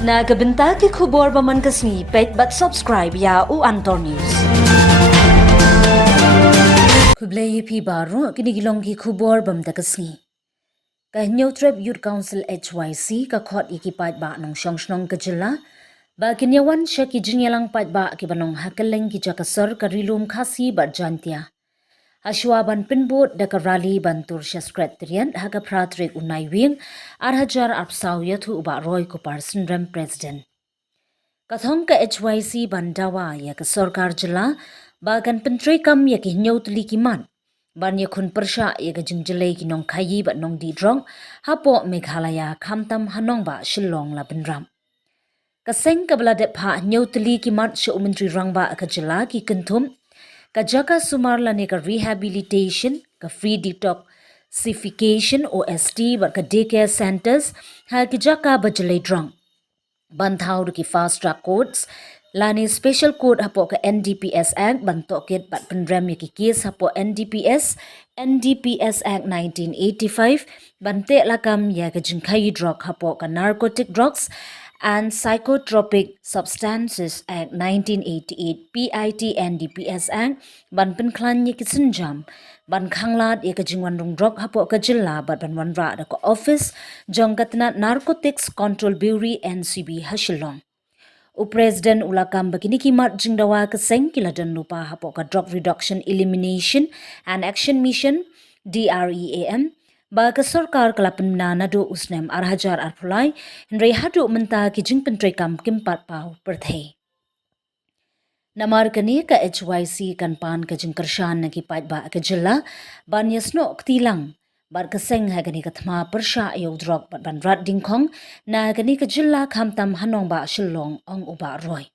Nagabenta ki khubor baman kasni pet but subscribe ya u Antor News. Kublai pi baru kini gilong ki khubor bam da kasni. Ka Trap Youth Council HYC ka khot ikipat ba nong syongshnong kajila ba kinyawan siya ki jinyalang pat ba ki banong hakaleng ki jakasar ka rilum khasi ba jantia. Ashwaban pinbot da ka rally bantur siya sekretariat haka pratrik unai wing arhajar arpsaw yathu uba roy ko parsenram president. Kathong ka HYC bandawa ya ka sarkar jila bagan pentri kam ya ki nyot likiman ban ya khun persha ya ka jingjele ki nong khayi ba nong di drong hapo Meghalaya khamtam hanong ba Shillong la benram kaseng ka bladep ha nyot likiman shu mentri rangba ka jila ki kentum ka jaka sumar la ne ka rehabilitation ka free detoxification OST ba ka daycare centers ha ki jaka ba jile drong Banthau ki fast track courts lani special court hapo ka NDPS Act bantokit bat penrem ki case hapo NDPS Act 1985 bante lakam ya ka jingkai drug hapo ka narcotic drugs and psychotropic substances Act 1988 PIT NDPS Act ban penklan ki senjam ban khanglat ya ka jingwan rung drug hapo ka jilla bat ban wanra da ko office jong katna narcotics control bureau NCB Hashilong President ulakam begini kimat jingdawa keseng kiladan lupa hapo ka drug reduction elimination and action mission DREAM ba ka sarkar kalapan na nado usnem arhajar arpulai henry hadu menta ki jing pentray kam kimpat pau perthei Namar kani ka HYC kan pan ka jing kershan nagi pat ba ka jilla ban yasno ktilang bar kaseng ha gani ka thma persha yo drug bat ban rat dingkhong na gani ka jilla khamtam hanong ba Shillong ong uba roy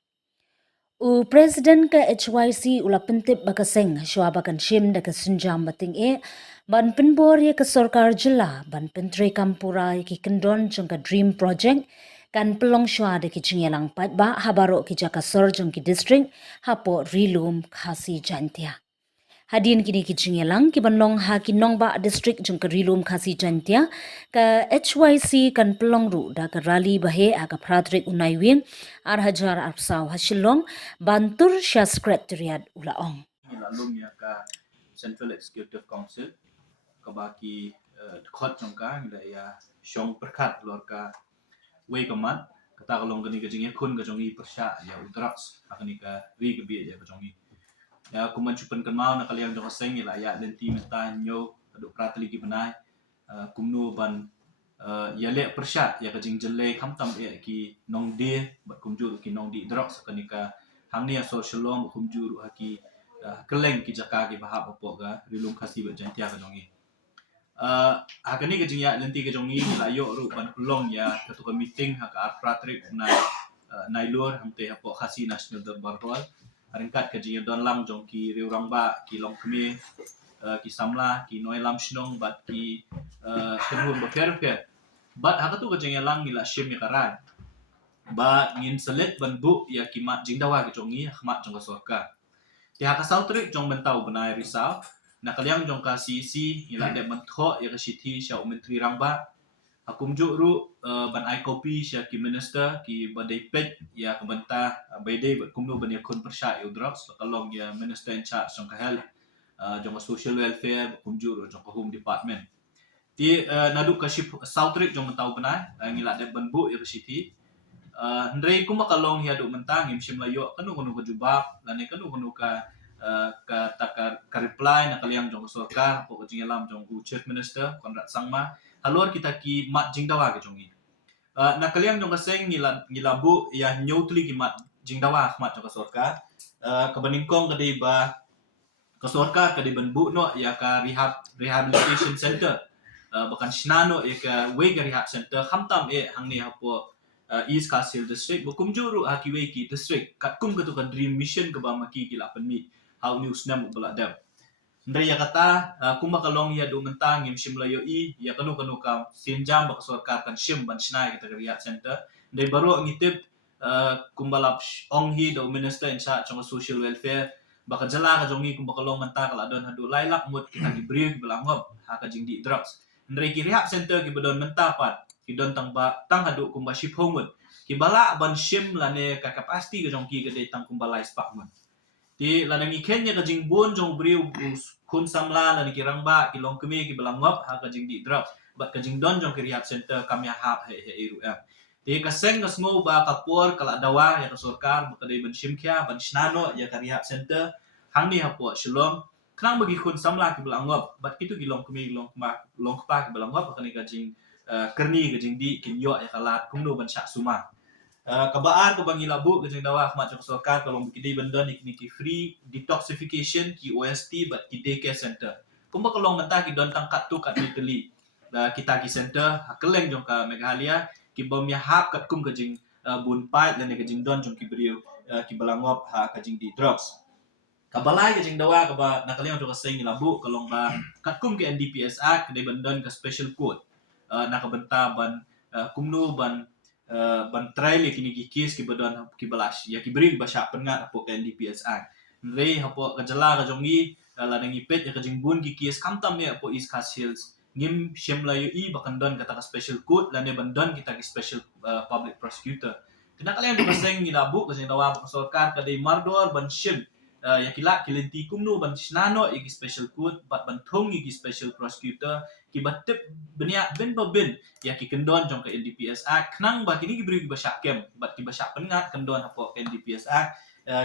President ka HYC ulapentip ba kaseng shwa ba kan shim da ka sinjam bating ban penbor ya ka sarkar jilla ban pentre kampura ki kendon jong ka dream project kan pelong shwa de ki chingelang pat ba habaro ki jaka sor jong ki district hapo rilum khasi jantia hadin kini ki chingelang ki banlong ha ki nong ba district jong ka rilum khasi jantia ka HYC kan pelong ru da ka rally bahe aga pratrik unai wing arhajar arpsaw Hashilong bantur sya sekretariat ulaong Lalum ya ka Central Executive Council ka baki khot jong ka ngida ya syong perkat lor ka wei kamat kata kalong gani ka jing kun ka jongi persya ya udraks akani ka ri ka bi ya ka jongi ya kuman chupan kan mau na kaliang jong seng ila ya lenti meta nyo adu pratli ki banai kumnu ban ya le persya ya ka jing jele khamtam ya ki nong de bat kumjur ki nong di draks akani ka hangni social long kumjur haki keleng ki jaka ki bahap opo ga rilum khasi ba jantia ka jongi hakani ka jingya lenti ka jongi la yo ru ban kulong ya ketua meeting haka pratrik na nailur hamte hapo khasi national darbar hall aringkat ka jingya don lam jong ki riurang ba ki long kme ki samla ki noi lam shnong bat ki kenhun ba ke bat hakatu ka jingya lang nila shim ya karan ba ngin selet ban bu ya ki mat jingdawa ka jongi khmat jong ka sorka Tiha ka sautrik jong mentau benai risau na kaliang jong ka CC ila de mentho ya ka sithi sya menteri rangba akum ju ru ban ai kopi sya ki minister ki badai pet ya ka benta baide kumnu ban ya kun persya ya drugs kalong ya minister in charge jong ka health jong ka social welfare kum ju ru jong ka home department ti nadu ka ship sautrik jong mentau benai ngila de ban bu ya ka sithi Ndrei kuma kalong hiya do mentang im sim layo kanu ka jubab lani kanu ka ka reply na kaliang jong sorkar po ka jingalam jong chief minister Conrad Sangma halor kita ki mat jingdawa ka jongi na kaliang jong kaseng ngila bu ya nyotli ki mat jingdawa mat jong ka sorkar ka baningkong ka di ba ka sorkar ka di ban bu no ya ka rehabilitation center bakan sinano ya ka way ka rehab center khamtam hangni hapo East Castle District bukum juru hakiwe ki district kat kum katu ka dream mission ka ba maki ki lapan mi how news nam bala dam ndre ya kata kum makalong ya do mentang im simlayo ya kanu ka sinjam bak sarkar kan sim ban snai kita riat center ndre baru ngitip kumbalap ong hi do minister in charge of social welfare baka jala ka jongi kum makalong mentang kala don hadu lailak mut kita diberi belangop ha ka jingdi drugs ndre ki rehab center ki badon mentapat Kidon tang hadu kumba ship homeward kibala ban shim lane ka capacity ka jong ki ka de tang kumbalai spak man ti la nang iken nya ka jing bon jong briu kun samla la ni kirang ba ki long kemi ki balangop ha ka jing di drop bat ka jing don jong ki rehab center kam ya hap he iru ya ti ka seng ka sngo ba ka por kala dawa ya ka sarkar ba ka de ban shim kya ban shnano ya ka rehab center hang ni ha po shalom kang bagi kun samla ki balangop bat kitu ki long kemi long pa ki balangop ka ni ka jing kerni ka jing di kin yo ya ka lat kum no ban sha suma kabaan ko bang ilabu kajeng dawa khmat jok sarkar kalong kidi benda ni ki free detoxification ki OST but ki daycare center kumba kalong menta ki don tangkat tu kat Italy kita ki center hakeleng jong ka Meghalaya ki bom ya hap kat kum kajeng bun pai dan kajeng don jong ki beriu ki balangop ha kajeng di drugs kabalai kajeng dawa kaba nakaleng jong kaseng ilabu kalong ba kat kum ki NDPS Act kede bendon ka special code nakabenta ban kumnu ban ban trial kini ki case ki badon ki balas ya ki beri basha pengat apo ka NDPS Act rei apo ka jala ka jongi la nangi pet ya ka jingbun ki case kamtam ya apo East Coast Hills ngim shemlayu i bakan don kata ka special court la ne bandon kita ki special public prosecutor kena kalian baseng ni labu ka sing dawa ka sarkar ka dei mardor ban shem ya kila kilenti kumno ban snano ki special court bat ban thong ki special prosecutor ki batep benia ben babin ya ki kendon jong ka NDPS Act knang ba kini gibri ba syakem bat ki ba syapen ngat kendon apo NDPS Act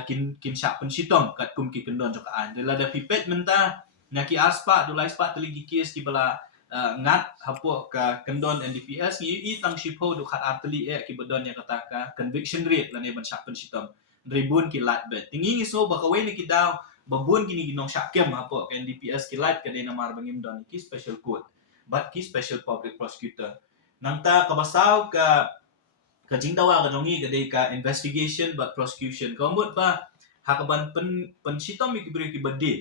kin syapen sitong kat kum ki kendon jong ka an la da pipet menta na ki aspa dulai spa teligi kies ki bala ngat apo ka kendon NDPS ni i tang shipo du khat arteli ki bedon ya kata ka conviction rate la ne ban syapen sitong ribun ki lat bet tingi so ba ka ni ki daw babun kini ginong syakem apo ka NDPS ki lat ka de namar bangim don ki special code but ki special public prosecutor nangta kabasaw ka jingdawa ka jongi gade ka investigation but prosecution kamut pa hakaban pen sitom ki beri ki bade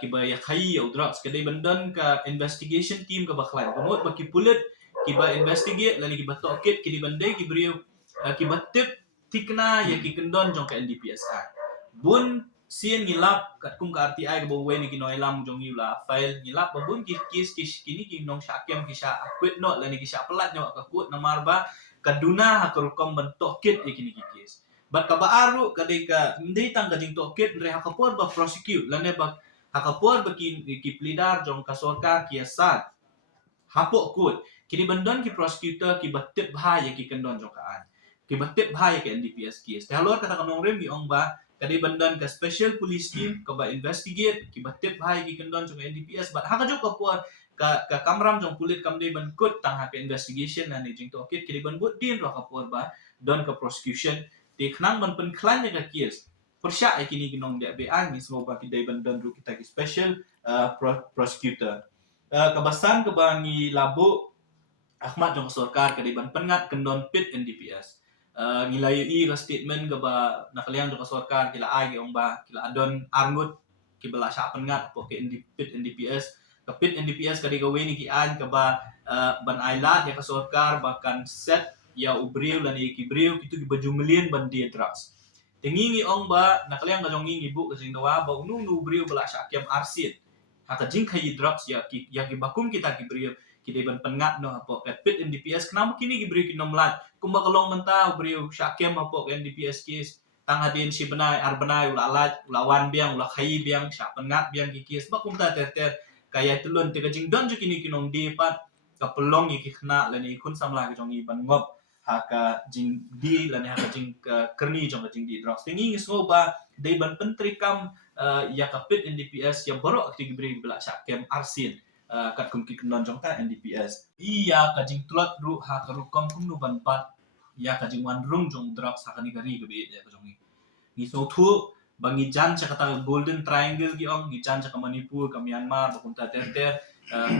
ki ba ya khai au drugs kade bandan ka investigation team ka baklai kamut ba ki pulit ki ba investigate lani ki ba tokit ki di bandai ki beri ki batip tikna ya ki kendon jong ka NDPS bun sien ngilap kat kum ka RTI ka bawe ni kinoi lam jong la file ngilap babun ki kis kini ki nong syakem ki sya akwit no lani ki sya pelat nyo ka kut namar ba kaduna hakurukom bentok kit kini ki kis bat ka baaru kadai ka ndai tang ka jing tokit re hakapor ba prosecute lane ba hakapor ba ki plidar jong ka sarkar ki asad hapok kut kini bandon ki prosecutor ki batip bhai ki kendon jong ka an ki batip bhai ki NDPS case halor kata kanong rem ong ba kadai bandan ka special police team ka ba investigate ki batip bhai ki kendon jong NDPS bat haka jok ka kamram jong pulit kamde ban kut tang ha investigation na ni jing tokit ki ban but din ro ka por ba don ka prosecution ti khnang ban pen khlan ka case persya kini ginong de be ang ni semua ba ki dai bandan ru kita ki special prosecutor kabasan kebangi labu Ahmad jong sarkar ka ban pengat kendon pit NDPS ngilai i ka statement ka ba nakaliang jong sarkar kila ai ong ba kila adon arngut ki bala sya pengat po ke pit NDPS ka pit NDPS ka di gawin ki an ka ba ban ailat ya ka sarkar bahkan set ya ubriu lan ki briu kitu ki baju million ban dia drugs tingi ong ba nakaliang ka jong ngi bu ka sing dawa ba unu ubriu bala sya kem arsit haka jing kai drugs ya ki bakum kita ki beri ki ban pengat no apo pit NDPS kenapa kini ki beri ki nomlat kumba kalong menta beri syakem apo NDPS case tang hadin si benai arbenai ula alat ula wan biang ula kai biang syak pengat biang ki case ba kum ta ter kaya telun te jing don ju kini kinong di pat ka pelong ki khna lani kun samla ki jong i ban ngop haka jing di lani haka jing kerni jong jing di drugs tingi ngisgo ba dei ban pentrikam ya kapit NDPS yang baru aktif beri belak syakem arsin kat kum ki kendon jong ta NDPS iya ka jing tulot ru ha ka rukom kum nu ban pat ya ka jing wan rung jong drugs ha ka ni gari ke be ya ka jong ni so thu bangi jan cha kata golden triangle ki ong ni jan cha ka Manipur ka Myanmar ba kum ta ter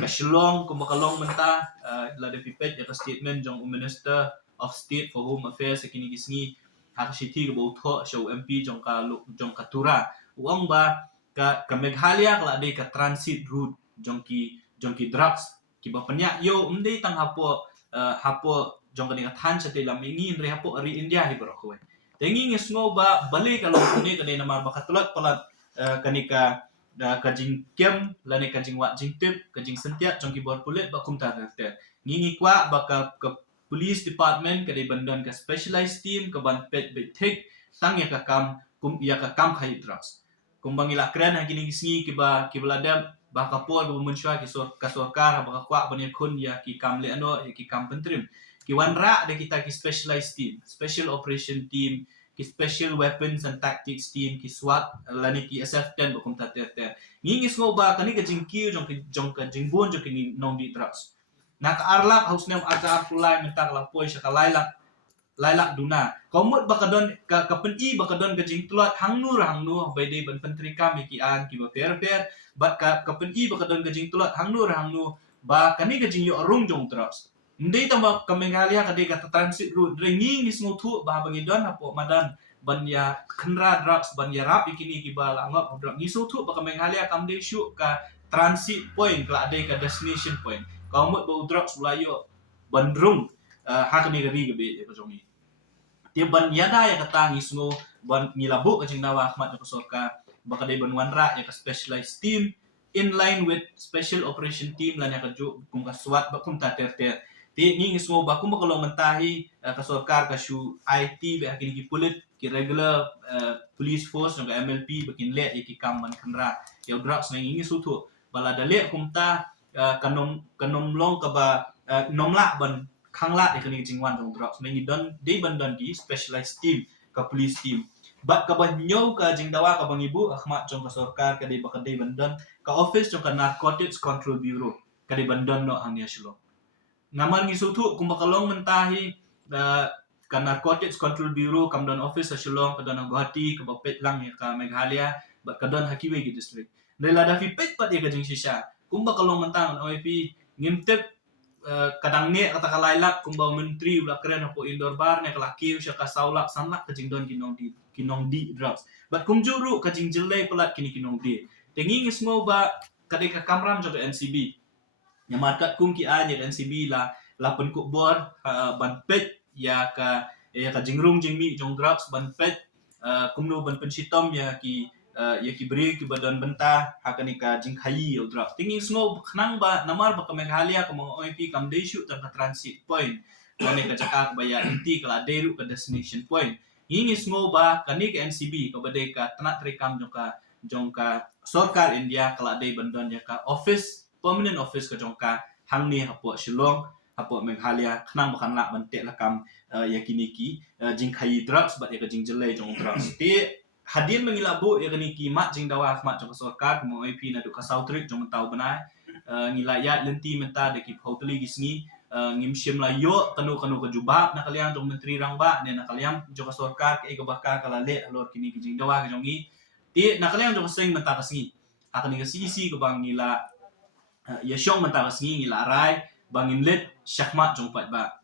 ka Shillong kum ka long menta la de pipet ya ka statement jong minister of state for home affairs kini kisngi ha ka city ka bo tho show MP jong ka tura uang ba ka Meghalaya kala de ka transit route jongki drugs ki ba penya yo umdei tang hapo jong ka than sa te lam ingin re hapo ri India hi bro ko tengi ngesngo ba bali ka lo ni ka de namar ba katulak palat kanika ka jing kem lani ka jing wa jing tip ka jing sentia jongki bor pulit ba kum ta te ngingi kwa ba ka police department kadai bandan ka specialized team ka ban pet betek tang ya ka kam kum ya ka kam khai drugs kumbang ila kren ha gini gisngi kiba dam ba ka por ba munshwa ka sorkar ba ka kwa ban kun ya ki kam le ano ya ki kam pentrim ki wan ra de kita ki specialized team special operation team ki special weapons and tactics team ki SWAT lani ki SF10 ba kum ta te ngi ngo ba kani ka jingki jong ka jingbon jong ki nong di drugs nakaarlak haus nem ajar pulai mentak la poi lailak duna komut bakadon ka peni bakadon ka jing tulat hangnu by day ban pentri kami ki an ki ba per bat ka peni bakadon ka jing tulat hangnu ba kani ka jing yo rung jong tras ndai tama ka mengalia ka de ka transit route ringi ni sngu thu ba bangi don apo madan ban ya khenra drugs ban ya rap ikini ki ba langap drug ni so thu ba ka mengalia kam de shu ka transit point ka de ka destination point kaumut bau drugs bulayo bandrung hakani gari gabe ko jongi dia ban yada ya kata ngisngo ban nilabu ka jingnawa ahmad ko sorka baka de ban wanra ya ka specialized team in line with special operation team lan ya ka ju kum ka SWAT ba kum ta ter ti ni ngisngo ba kum ba kalau mentahi ka sorkar ka shu IT ba hakini ki pulit ki regular police force nga MLP bakin le ki kam man khanra ya drugs na ngi sutu bala dale kum ta kanom long ka ba nomla ban khangla de kani jingwan jong drugs mengi don de ban don di specialized team ka police team bat ka ba nyo ka jingdawa ka bang ibu ahmad jong ka sarkar ka de ba ka de ban don ka office jong ka narcotics control bureau ka de ban don no hangya shilo ngaman ngi sutu kum ba kalong mentahi ka narcotics control bureau kam don office sa shillong ka don Guwahati ka ba petlang ya ka Meghalaya bat ka don Hakiwe ki district nila da fi pet pat ya ka jing shisha kumba kalong mentang OIP ngimtep kadang ne kata kalailak kumba menteri ula keren apo indoor bar ne kala kiu sya ka saulak sanlak ka jingdon kinong di drugs but kum juru ka jing jelai pelat kini kinong di tengi ngismo ba kadai ka kamram jo NCB nyamakat kum ki anya NCB la penkuk bor ban pet ya ka jingrung jingmi jong drugs ban pet kumno ban pensitom ya ki beri ki badan bentah hakani ka jingkhayi o drug tingi sngo khnang ba namar ba ka Meghalaya ka mga OIP kam de shoot ka transit point kani ka jakak ba ya inti kala deru ka destination point hingi sngo ba kani ka NCB ka bade ka tanat rekam jongka sarkar India kala de bandon ya ka office permanent office ka jongka hangni hapo Shillong hapo Meghalaya khnang ba kanla bante lakam yakini ki jingkhayi drugs ba ya ka jingjelai jong drugs ti hadir mengilabu ya kini kimat jing dawa ahmad jong sarkar mo IP na du ka sautrik jong tau banai ngilaya lenti menta de ki hoteli gisni ngimshim la yo kanu ka jubab na kalian jong menteri rangba ne na kalian jong ka sarkar ke ga bakar kala le alor kini ki jing dawa jong ni ti na kalian jong sing menta kasni akani ka sisi ko bang ngila ya syong menta kasni ngila rai bangin let syahmat jong pat ba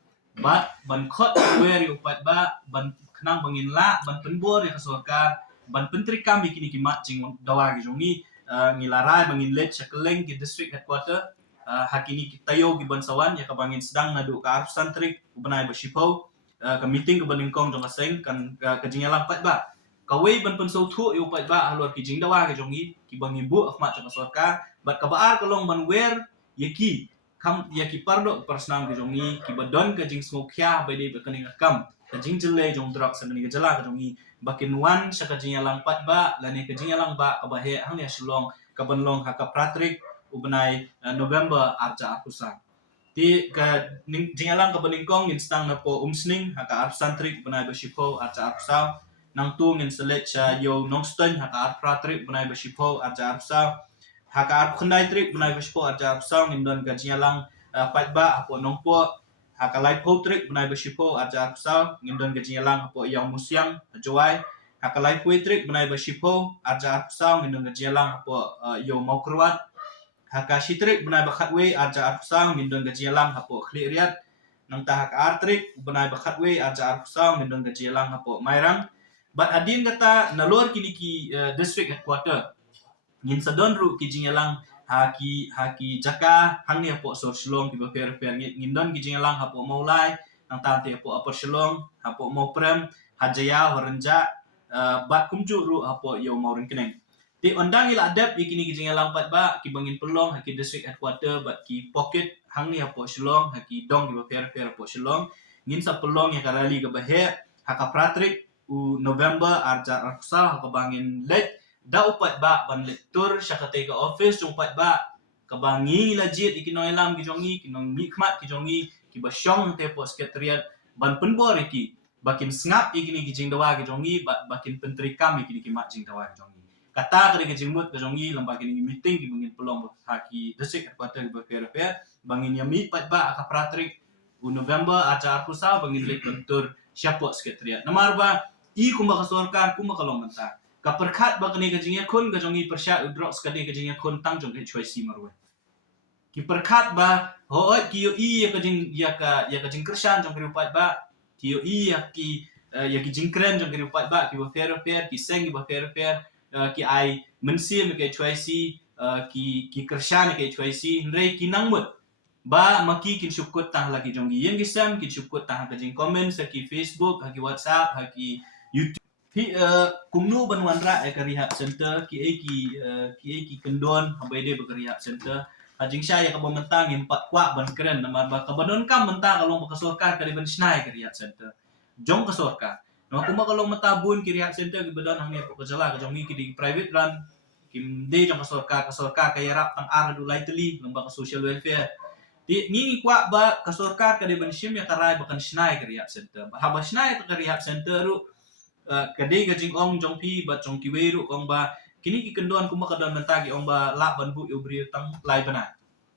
ban khot where you pat ba ban khnang bangin la ban penbor ya ka sarkar ban pentri kami kini kimat jing dawa gi jongi ngilarai bangin let chakeleng ki district headquarter hakini kitayo gi bansawan ya kabangin sedang nadu ka arsan trik ubanai ba shipau ka meeting ka baningkong jong aseng kan ka jingalang pat ba kawai ban pensau thu yu pat ba halor ki jing dawa gi jongi ki bangin bu ahmat jong sarkar bat kabaar kalong ban wer yaki kam yaki pardo personal gi jongi ki badon ka jing smokhya ba de ba kaning akam ka jing jele jong drug sa ni jala ka jongi bakin wan sa kajinyalang pat ba lani kajinyalang ba kabahe hang ya Shillong kabanlong haka pratrik ubanay November arja apusan ti ka jinyalang kabaningkong instang na po umsning haka arpsantrik ubanay bashipo arja apusaw nang tu ngin selet sa yo nongston haka arpratrik ubanay bashipo arja apusaw haka arpkhanday trik ubanay bashipo arja apusaw ngindon kajinyalang pat ba apo nongpo hakalai potrik benai bashipo ajar pesal ngindon gajialang apo yang musyang joai hakalai poetrik benai bashipo ajar pesal ngindon gajialang apo yo mokruat hakashitrik benai bakhatwe ajar pesal ngindon gajialang apo khliriat nang tahak artrik benai bakhatwe ajar pesal ngindon gajialang apo mairang bat adin kata nalor kini ki district headquarter ngin sadon ru ki jingalang haki jaka hangni apo sor Shillong ki per ngindon ki jingalang apo maulai nang tante apo apor Shillong apo mau prem hajaya warenja bat kumju ru apo yo maurin keneng Ti ondang ila adap ikini ki jinga lang pat ba ki bangin pelong haki district headquarter bat ki pocket hang ni apo shillong haki dong ki ba fair apo shillong ngin sa pelong ya karali ka bahe haka pratrik u November arja arsal haka bangin let da upat ba ban lektur syakate ka office jong pat ba ka bangi lajit ikinoy lam ki jongi kinong mikmat ki jongi ki ba syong te po sekretariat ban penbor iki bakin snap ikini ki jing dawa ki jongi bakin penteri kami ikini ki mat jing dawa ki jongi kata kena jengmut ke jongi lembaga ni meeting ki bangin pelong haki district headquarter ki fair bangin ya meet pat ba aka pratrik u November acara pusau bangin lek bentur siapa sekretariat namar ba i kumba kasorkan kumba kalong menta ka perkat ba kene ke jingia kun ke jongi persya udrok sekade ke jingia kun tang jong ke choice marwe ki perkat ba ho ki yo i ya ke jing ya ka jing kersan jong ke pat ba ki yo i ya ki jing kren jong ke pat ba ki fair ki seng ki fair ki ai mensim ke choisi ki kershan ke choisi ndrei ki nangmut ba maki kin syukut tang lagi jongi yen gisam kin syukut tang ka jing comment sa ki Facebook ha ki WhatsApp ha ki YouTube pi kumnu ban wanra e ka rehab center ki kendon habai de ba rehab center hajing saya ka mentang empat kwa ban keren nama ba ka banon kam mentang kalong ba kasorkar ka ban snai ka rehab center jong kasorkar no kuma kalau matabun ki rehab center ki badan hangnya ko kajala ka jongi ki di private run kim de jong kasorkar kaya rap tang ar du lai teli lembaga social welfare di ni kwa ba kasorkar ka de ban shim ya karai bakan snai ka rehab center ba snai ka rehab center ru kadai ka jing ong jong pi ba jong ki weru ong ba kini ki kendon kuma kadon mentagi ong ba la ban bu yo bri tang lai bana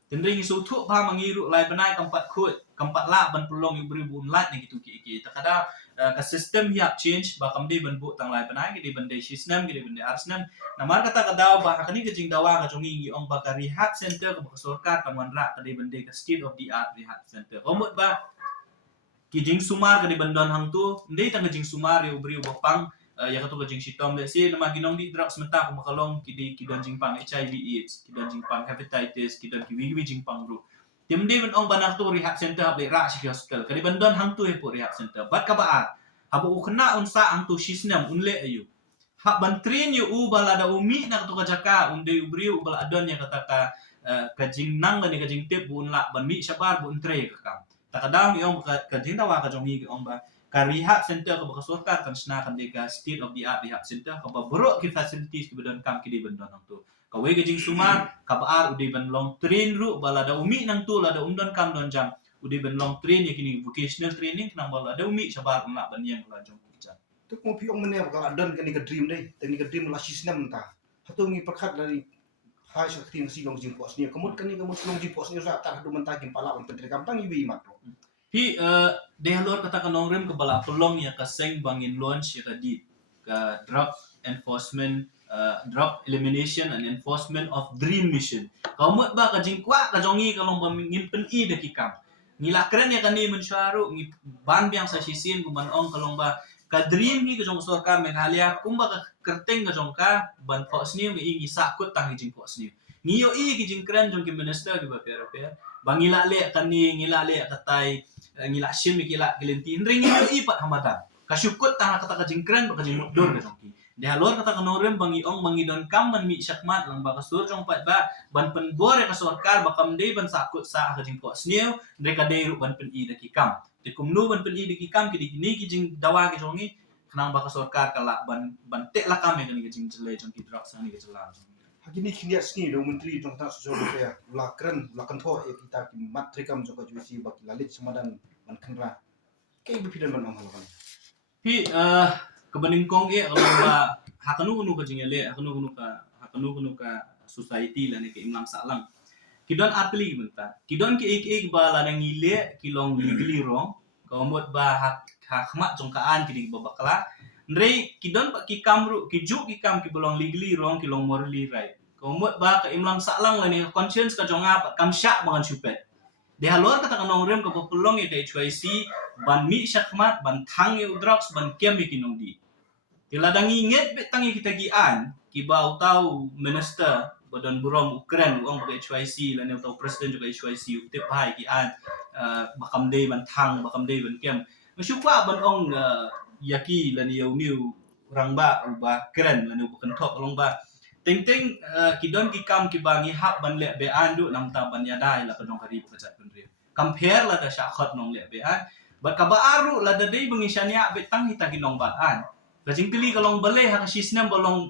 tendring isu tu pa mangiru lai banai kampat kut kampat la ban pulong yu beri bun lat ni gitu ki takada ka system ya change ba kam de ban bu tang lai banai ki de ban de sistem ki de ban de arsnam namar kata kada ba hakani ke jing dawa ka jongi ngi ong ba ka rehab center ka sorkar kan wan ra ka de ban de ka state of the art rehab center omot ba ki jing sumar ka de ban don hang tu ndei tang jing sumar yu beri bopang ya katu ka jing sitom le si nama ginong di drug sementa ko makalong ki dan jing pang HIV AIDS ki dan jing pang hepatitis ki dan ki wi jing pang ru tim de ben ong banak tu rehab center hab le ra si hospital kali bandon hang tu he po rehab center bat ka baat habu ukna unsa hang tu sisnam unle ayu hab ban train yu u bala da umi na tu ka jaka unde ubri u bala adon ya kata ka jing nang ni ka jing tip bun la ban mi sabar bun tre ka kam takadam yong ka jing tawa ka jongi ong ba ka rehab center ka bakasorkar kan sna kan deka state of the art rehab center ka buruk ki facilities ki badan kam ki di bandon nang tu ka we gajing suma ka baar ude ban long train ru bala da umi nang tu la da umdon kam don jam ude ban long train ya kini vocational training nang bala da umi sabar nak ban yang la jong kijan tu mo pi ong mene ka adon kan ni ka dream dai tani ka dream la sistem ta hatu ngi perkat dari hai sa tin si long jing pos ni kamut kan ni kamut long jing pos ni sa ta du mentagi pala on pentri kampang iwi mat Hi dehalor kata kanong rem ke bala pelong ya ka seng bangin launch ya tadi ka drug enforcement drug elimination and enforcement of dream mission kaumut ba ka jingkwa ka jongi kalong bamingin pen i de kikam ngila keren ya kani mensyaru ngi ban biang sa sisin kuman ong kalong ba ka dream ni ka jong sorka meghalia kumba ka kerteng ka jong ka ban pos ni ngi ingi sakut tang jing pos ni ngiyo i ki jing keren jong ki minister ki ba pero bangila le kani ngila le katai ngila sim ngila gelenti ring itu ipat hamadan kasyukut tang kata ka jingkran ba ka jingmudon ka jongki de halor kata ka norem bangi ong bangi don kam man mi syakmat lang ba ka sur jong pat ba ban pen bore ka sorkar ba kam de ban sakut sa ka jingko sneu de ka de ru ban pen i de ki kam de kumnu ban pen i de ki kam ki ni ki jing dawa ki jongi kanang ba ka sorkar kala ban te la kam ki jing jele jong ki drak sa ni ki jela hakini kini asni do menteri jong ta so do ya la kren la kan tho e kita ki matri kam jo ka juisi ba ki lalit samadan ban kenra kai bi pidan ban amal Pi kebening kong kalau ba hakanu kunu ka jingele hakanu ka society la ne ke imlang salang kidon atli benta kidon ki ik ba la nang ile kilong legally wrong komot ba hakmat jongkaan ki ba bakla ndrei kidon pa ki kamru ki ju ki kam ki belong legally wrong kilong morally right komot ba ka imlang salang la ne conscience ka jonga pa kam syak bangan supet de halor kata kanong rem ka populong ite HYC ban mi syakmat ban thang yu drugs ban kem kinong di tiladangi nget betangi kita gian ki ba utau minister badan burom Ukraine uang ba HYC la ne utau president juga HYC utip hai ki an bakam de ban thang bakam de ban kem masyukwa ban ong yaki la ni niu rangba ba keren la ne bukan tok long ba ting kidon ki kam ki bangi hak ban le be an du nam ta ban ya dai la ka jong kari ka jat penri compare la da sha khot nong le be an ba ka ba aru la da dei bangi shania be tang hita ki nong bat an ka jing kili ka long bale ha ka sisnem ba long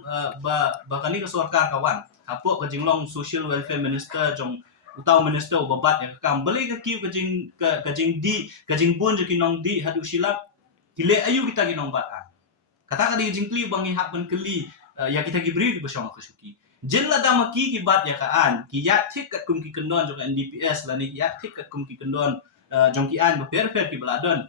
ba kani ka sarkar kawan apo ka jing long social welfare minister jong utaw minister babat ya kam bale ka kiu ka jing di ka jing pun je ki nong di hadu silap kile ayu kita ki nong bat an kata ka di jing kli bangi hak ban keli ya kita gibri ki bersama kesuki jen la dama ki bat ya kaan ki ya tik kat kum ki kendon jong NDPS la ni ya tik kat kum ki kendon jong ki an per ki beladon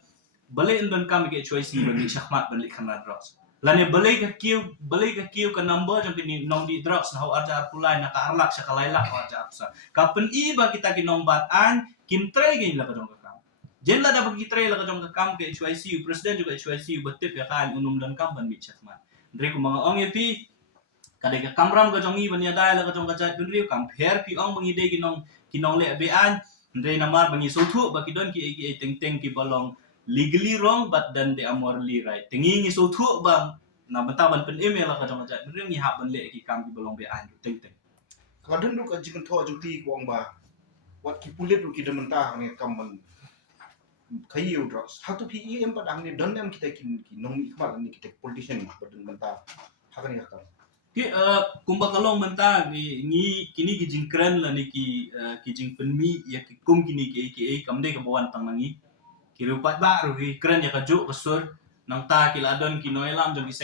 bale endon kam ki choice ban ni syahmat ban li khamra drops la ni bale ka kiu ka number jong ki nong di drops na arja pulai na ka arlak sakalai la arja apsa kapen i ba kita ki nong bat an kim tre gi la ka jong ka kam jen la da bagi tre la ka jong ka kam ki HYC presiden juga HYC betip ya kan unum dan kam ban mi syahmat Dre ko mga ong pi kada ka kamram ka jongi banya dai la ka jong ka jat dri compare pi ong bangi de kinong le be an Dre namar bangi sothu ba kidon ki teng ki balong legally wrong but then they are morally right tengi ngi sothu bang na banta ban pen email la ka jong ka jat dri ngi hap ban le ki kam ki balong be an teng Kadang du ka jikan tho jukti kuang ba wat ki pulit du ki dementa ni kamban kayu drugs hatu pi em padang ni don em kita ki nong ikmal ni kita politician padang menta hakani hakam ki kumba kalong menta ni kini ki jingkran la ni ki jing penmi ya ki kum kini ki kamde ka bawan tang nangi ki rupat ba ru ki kran ya ka jo kasur nang ta ki ladon ki noilam jong ki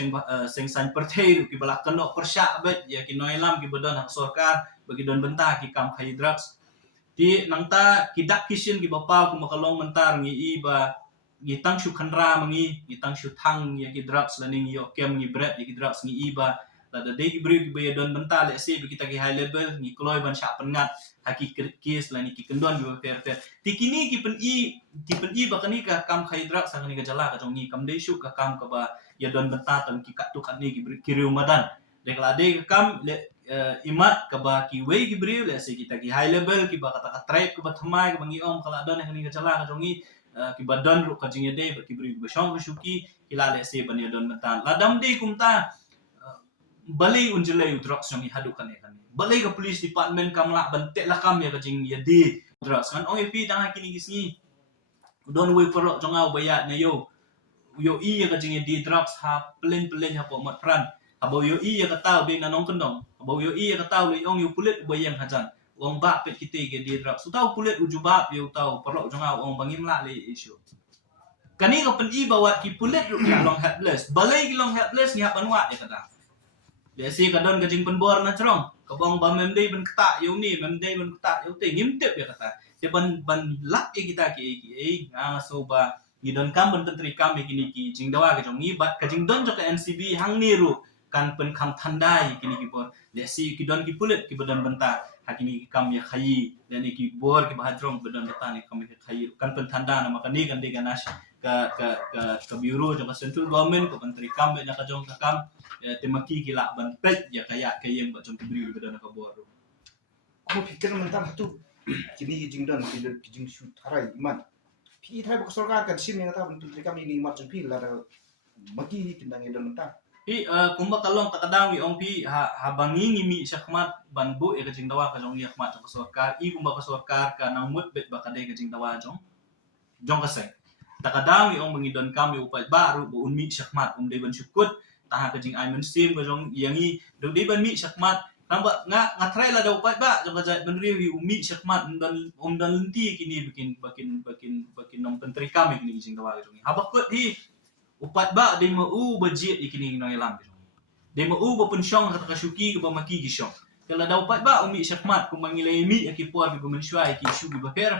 seng san perthei ki balak kano persya bet ya ki noilam ki bodon hak sarkar bagi don benta ki kam khai drugs ti nang ta ki dak kishin ki bapa kumba kalong mentar ngi iba ngi tang shu khanra mangi ngi tang shu thang ya ki drugs la ning yo kem ngi bread ya ki drugs ngi iba la da dei bri ki be don benta le se bi kita ki high level ngi kloy ban sha pengat haki kes la ni ki kendon bi per ti kini ki pen i ba kani ka kam khai drugs sang ni ka jala ka jong ngi kam dei shu ka kam ka ba ya don benta tan ki ka tu kan ni ki bri ki madan de la dei ka kam le imat ka ba ki way ki bri le se kita ki high level ki ba kata ka tribe ki ba thamai ka bangi om kala don ni ka jala ka jong ngi ki ba don ru ka jing de ba ki bri ba shong ka shuki ila le se ban ya don benta la dam de kumta balai unjulai drugs yang hadu kan ya kan balai ke police department kamla bantek la kam ya kajing ya di drugs kan ong pi tang kini gisni don we perlo jonga bayat na yo i ya kajing ya di drugs ha plen ha pomat pran abo yo i ya kata be na nong kendong abo yo i ya kata le ong yo pulit bayang hajan ong ba pet kita ke di drugs utau pulit ujubab yo tau perlo jonga ong bangim la le issue kani ka pen i bawat ki pulit ru long helpless balai ki long helpless ni ha panwa ya kata biasa kadon gajing penbor na cerong kabang ba memdei ben kata yo ni memdei ben kata yo te ngimtep ya kata dia ban lak e kita ki so ba ngidon kam ben pentri kam kini ki jing dawa ka jong bat ka jing don jo ka NCB hang niru kan pen kam thandai kini ki bor biasa ki don ki pulet ki badan benta hakini ki kam ya khayi dan ki bor ki bahadrong badan benta ni kam ki khayi kan pen thanda na makani kan de ganas ka bureau jo ka central government ko menteri kam be na ka jong ka kam temaki gila ban pet ya kayak yang macam beri badan ka bor ko pikir menta hatu kini jing don ki jing shoot harai iman pi thai ba sarkar kan sim yang ta menteri kami ni mat jong pi la maki tindang don menta kumba kalong takadang wi ong pi ha bangi ngimi syakmat ban bu ya kajing dawa ka jong yakmat ka sarkar kumba ka sarkar ka nang mut bet ba kadai kajing dawa jong kasai takadang wi ong mangidon kami upat baru bu unmi syakmat de ban syukut taha kajing ai men sim ka jong yangi dong de ban mi syakmat namba nga try la daw upat ba jong ka ban ri umi syakmat dan lenti kini bikin nong penteri kami kini kajing dawa jong habakut hi upat ba de mau budget ikini nang ilang de mau ba pensyong kata kasuki ke ba maki gisyong kala daw upat ba umi syakmat kung mangilay mi akipuar bi gumensyai ki shu bi ba per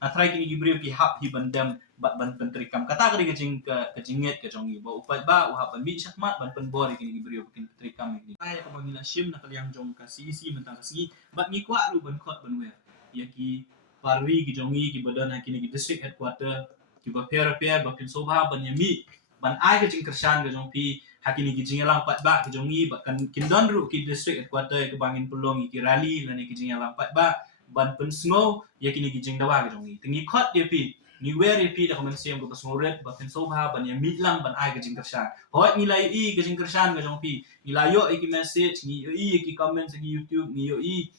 na try kini gibriu ki hap hi bandam ban penteri kam kata ka kajinget ka jongi ba upat ba u hap mi syakmat ban penbor kini gibriu bikin penteri kam ini ay ka mangila shim na kalyang jong ka sisi mentang kasi ba ni kwa ru ban khot ban wer ya ki parwi ki jongi ki badan kini ki district headquarter ki ba per bakin sobha ban yami ban ai ka jing kersan ka jong pi hakini ki jingalang pat ba ki jongi ba kan kindon ru ki district headquarter ke bangin pulong ki rally la ni ki jingalang pat ba ban pensngo ya kini ki jing dawa ka jongi tingi khot dia pi ni weri pi da komen siam ko pasmuret ba pen soha ban ya mitlang ban ai gajing kershan hoi nilai i gajing kershan ga jong pi nilai yo iki message ni yo i iki comment sa YouTube ni yo i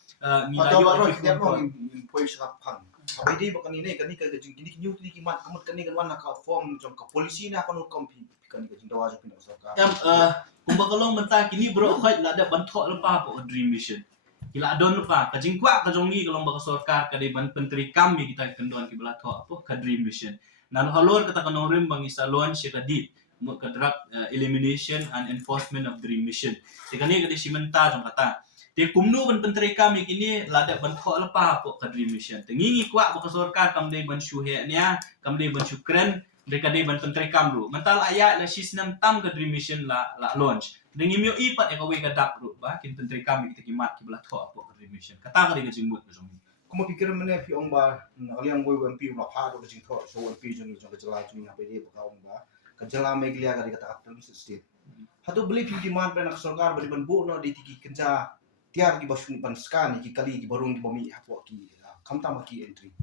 nilai Atau yo baru iki kita phone mau call. impoi siapa pan. Apa ini bukan ini kan ini kan gini new tadi kimat kamu kan ini kan warna ka form jong ka polisi na kan kom kan ini dawa jong pindah soka. Em kung bakalong menta kini bro khoi la da ban tho lepa po dream mission kila don lepa ka jingkwa ka jongi kalong baka sorkar ka de ban penteri kami kita kendon ki bala tho apo ka dream mission nan halor kata kanong rim bang isa launch ka dit mo ka drug elimination and enforcement of dream mission te kani ka de simenta jong kata te kumno ban penteri kami kini la da ban tho lepa po ka dream mission te ngingi kwa baka sorkar kam de ban shuhe nya kam de ban shukran mereka de ban penteri kam lu mental ayat la sistem tam ka dream mission la launch dengan mio ipat ya kawe ka dak ru ba kin penteri kami kita kimat ki belah tho apo ka dream mission kata ka de jimut ka jong Kamu pikir mana pi ong ba kalian gue pi ulah padu ke jingko so pi jong jong ke jela jong apa dia baka ong ba ke jela meglia ka dikata apel state. Hatu beli pi demand ban sorkar bali ban bu no di tiki kenja tiar ki basun ban skan ki kali ki barung ki bami apo ki kam tam ki entry.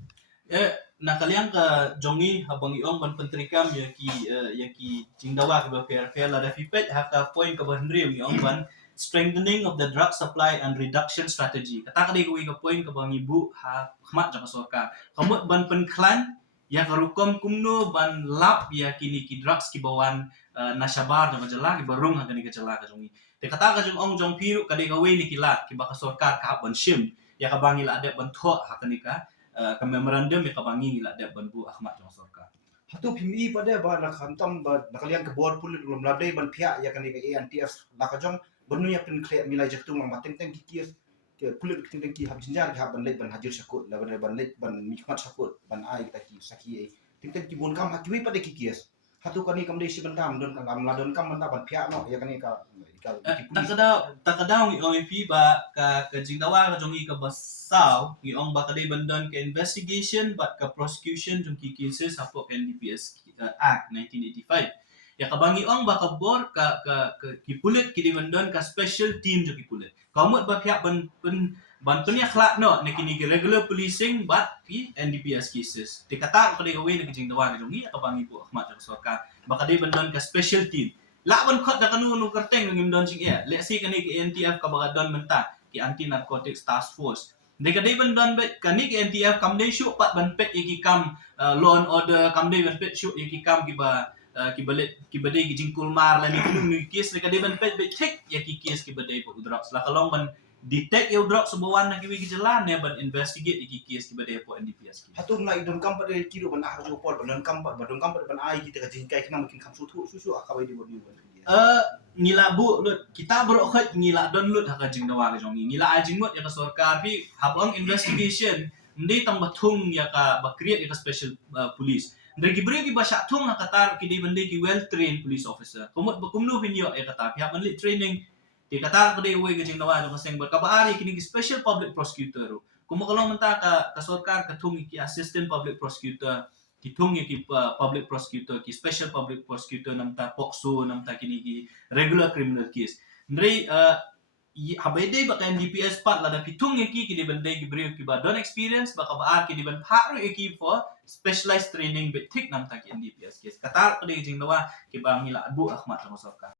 na kalian ka jongi habang iong ban penteri kam ya ki jingdawa ka ba fair la da fipet ha ka point ka ban rim iong ban strengthening of the drug supply and reduction strategy kata ka de ka point ka bang ibu ha khmat jaka sorkar kamut ban penklan ya karukom kumno ban lap ya kini ki drugs ki bawan nasabar jaka jela ki barung ha kani ka jela ka jongi te kata ka jong ong jong piru ka de ka we ni kilat ki baka sorkar ka ban shim ya ka bangi la de ban tho ha kani ka ka memorandum ya ka bangi la de ban bu ahmad jong sorkar Hatu pimi pada ba nak hantam ba nak kalian ke board pul belum labdai ban pihak ya kan ke ANTF nak jong benu ya pen clear milai jaktung mang mateng teng kikir ke pulit teng teng ki hab jinjar ki hab ban let ban hajir sakut la ban let ban mikmat sakut ban ai kita ki saki teng teng ki bun kam hakwi pada kikir hatu kan ni kam dei si bentam don kan la don kam ban ban pihak no ya kan ka takadaw ng OMP ba ka jingdawa ka jongi ka basaw ng ong ba kaday bandan ka investigation but ka prosecution jong ki cases apo ka NDPS Act 1985 ya kabangi ong ba ka bor ka kipulit ki bandan ka special team jong kipulit kamot ba pihak ban ya khlak no na kini ki regular policing but ki NDPS cases tikata ko kaday away na jingdawa ka jongi kabangi po Ahmad jong sorkar ba kaday bandan ka special team laban khot da kanu nu kerteng ngim don sing ya let's see kani ki NTF ka baga don menta ki anti narcotics task force de ka dei ban don bet kani ki NTF kam dei shu pat ban pet ki kam law and order kam dei ban pet shu ki kam ki ba ki balet ki badai ki jingkul mar la ni kunu ni kes de ka dei ban pet bet check ya ki kes ki badai po drugs la kalong ban detect yo drugs subawan na ki wi jalan ne ban investigate ki kes ki badai po NDPS ki hatu ngai don kam pada kiro ban ah jo pol ban kam ban ai kita ka jingkai kena mungkin kam susu akabai di bodi ban ngila bu lut kita bro khot ngila don lut ha ka jingdawa ka jongi ngila ajing mot ya ka sorkar pi habang investigation ndi tang bathung ya ka ba create ya ka special police ndri gibre ki ba shathung ha katar ki di bande ki well trained police officer kumot ba kumno pinyo ya kata pi haban lit training ti katar ka de we ka jingdawa ka seng ba ka baari kini ki special public prosecutor kumakalong menta ka sorkar ka thung ki assistant public prosecutor kitung ki public prosecutor ki special public prosecutor namta pokso namta kini ki regular criminal case ndrei habede ba kan DPS pat la da pitung ki di bande ki brio ki ba don experience ba ka ba ki di ban pharu ki for specialized training bet thik namta ki DPS case katar ka de jing dawa ki ba ngila bu Ahmad Sorkar